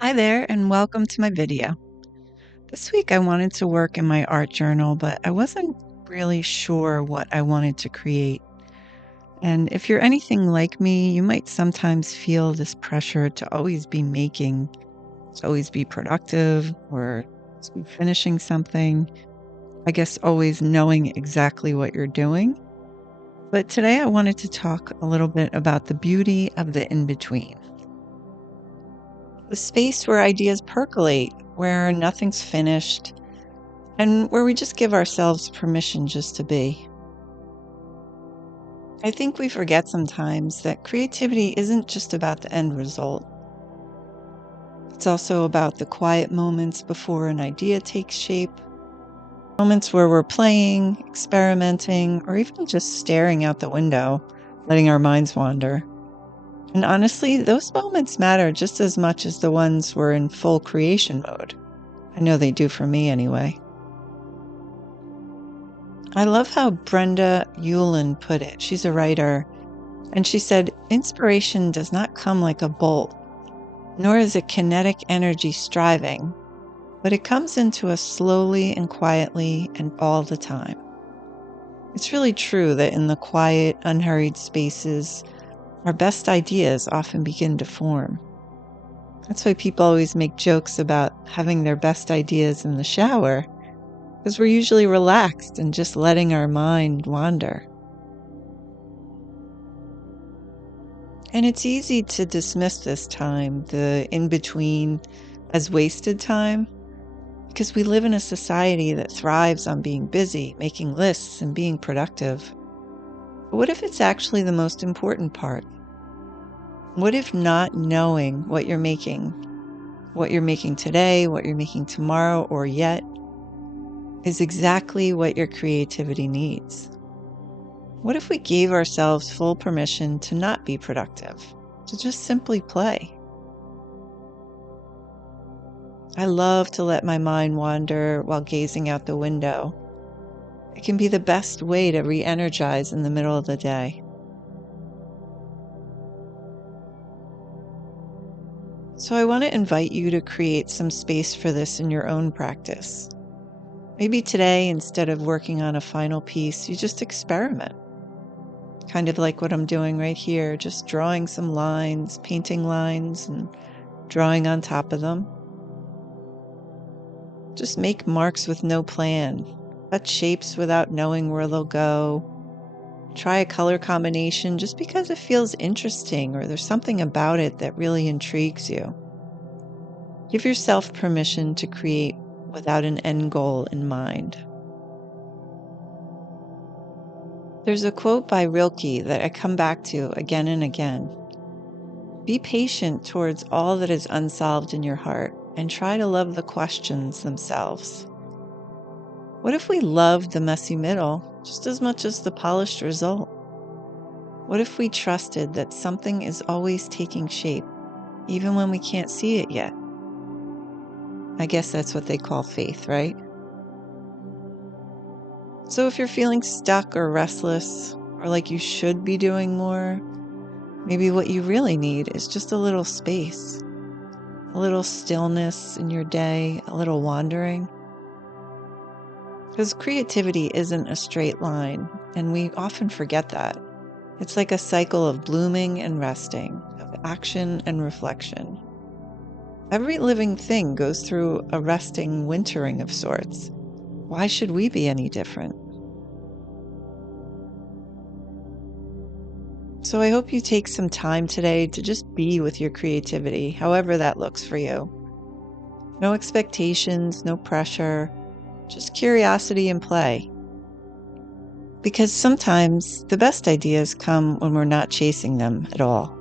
Hi there, and welcome to my video. This week I wanted to work in my art journal, but I wasn't really sure what I wanted to create. And if you're anything like me, you might sometimes feel this pressure to always be making, to always be productive, or to be finishing something. I guess always knowing exactly what you're doing. But today I wanted to talk a little bit about the beauty of the in-between. The space where ideas percolate, where nothing's finished, and where we just give ourselves permission just to be. I think we forget sometimes that creativity isn't just about the end result. It's also about the quiet moments before an idea takes shape, moments where we're playing, experimenting, or even just staring out the window, letting our minds wander. And honestly, those moments matter just as much as the ones we're in full creation mode. I know they do for me anyway. I love how Brenda Ullin put it. She's a writer, and she said, "Inspiration does not come like a bolt, nor is it kinetic energy striving, but it comes into us slowly and quietly and all the time." It's really true that in the quiet, unhurried spaces, our best ideas often begin to form. That's why people always make jokes about having their best ideas in the shower, because we're usually relaxed and just letting our mind wander. And it's easy to dismiss this time, the in between, as wasted time, because we live in a society that thrives on being busy, making lists, and being productive. But what if it's actually the most important part? What if not knowing what you're making today, what you're making tomorrow, or yet, is exactly what your creativity needs? What if we gave ourselves full permission to not be productive, to just simply play? I love to let my mind wander while gazing out the window. It can be the best way to re-energize in the middle of the day. So I want to invite you to create some space for this in your own practice. Maybe today, instead of working on a final piece, you just experiment. Kind of like what I'm doing right here, just drawing some lines, painting lines, and drawing on top of them. Just make marks with no plan. Cut shapes without knowing where they'll go. Try a color combination just because it feels interesting or there's something about it that really intrigues you. Give yourself permission to create without an end goal in mind. There's a quote by Rilke that I come back to again and again. Be patient towards all that is unsolved in your heart and try to love the questions themselves. What if we loved the messy middle just as much as the polished result? What if we trusted that something is always taking shape, even when we can't see it yet? I guess that's what they call faith, right? So if you're feeling stuck or restless, or like you should be doing more, maybe what you really need is just a little space, a little stillness in your day, a little wandering. Because creativity isn't a straight line, and we often forget that. It's like a cycle of blooming and resting, of action and reflection. Every living thing goes through a resting wintering of sorts. Why should we be any different? So I hope you take some time today to just be with your creativity, however that looks for you. No expectations, no pressure, just curiosity and play. Because sometimes the best ideas come when we're not chasing them at all.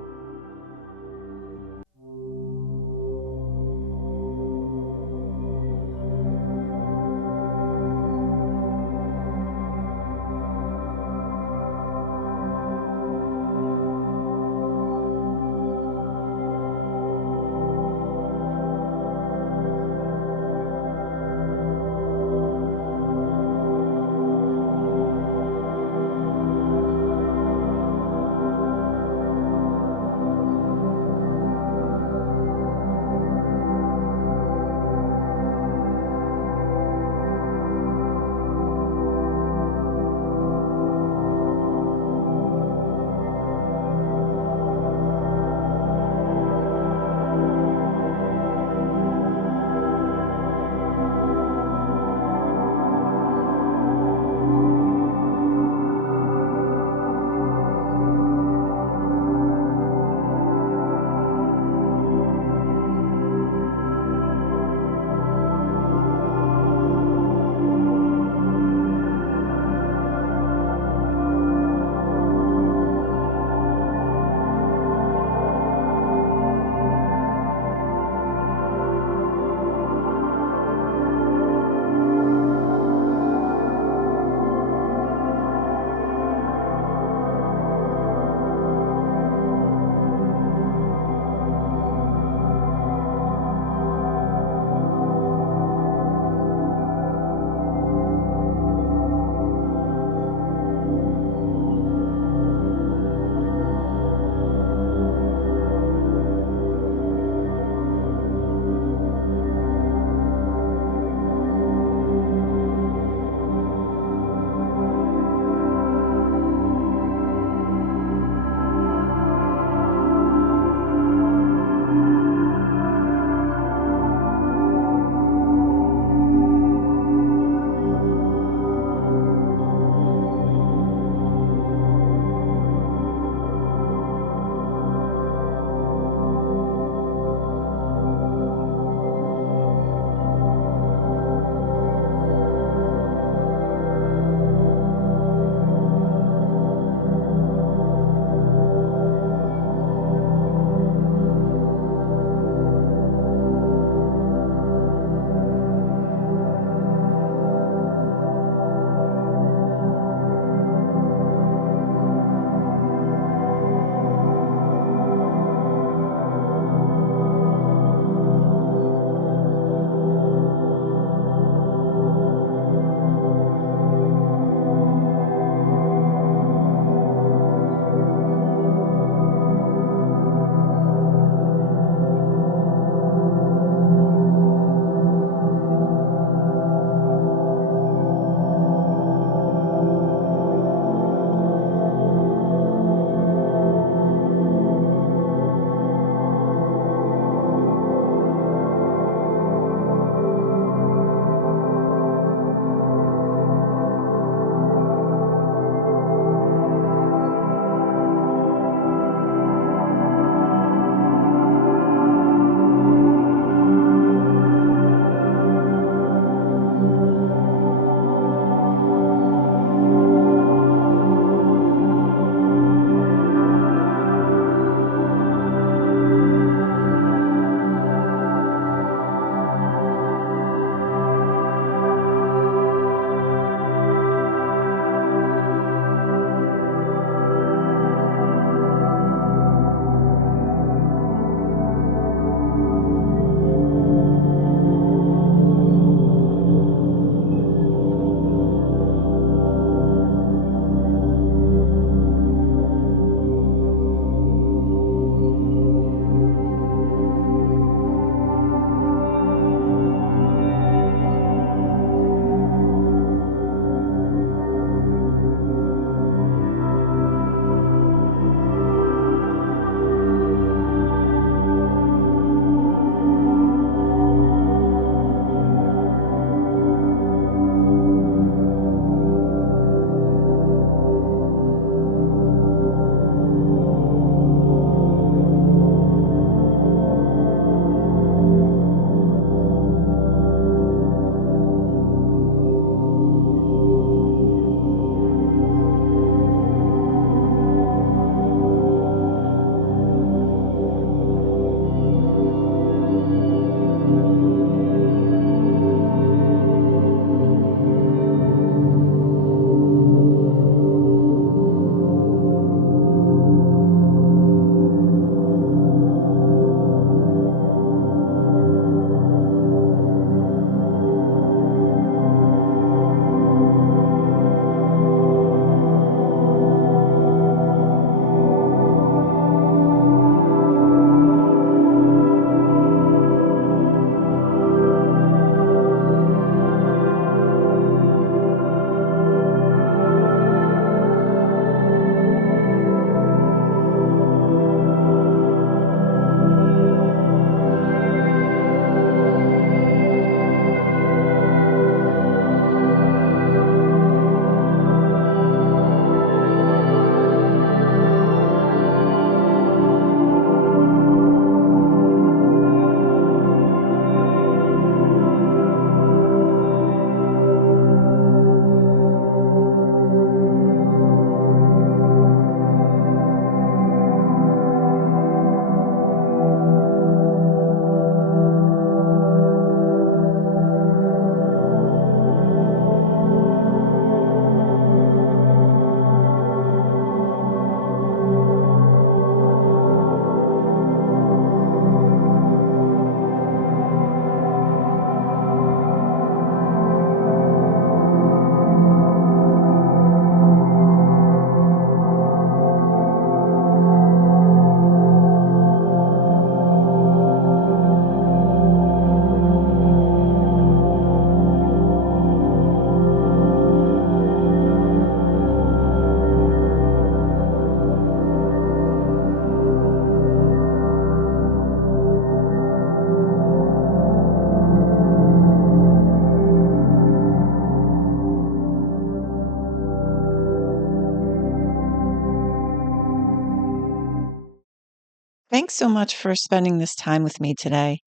Thanks so much for spending this time with me today.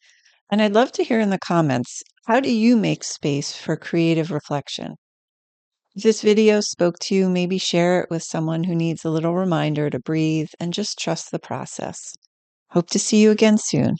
And I'd love to hear in the comments, how do you make space for creative reflection? If this video spoke to you, maybe share it with someone who needs a little reminder to breathe and just trust the process. Hope to see you again soon.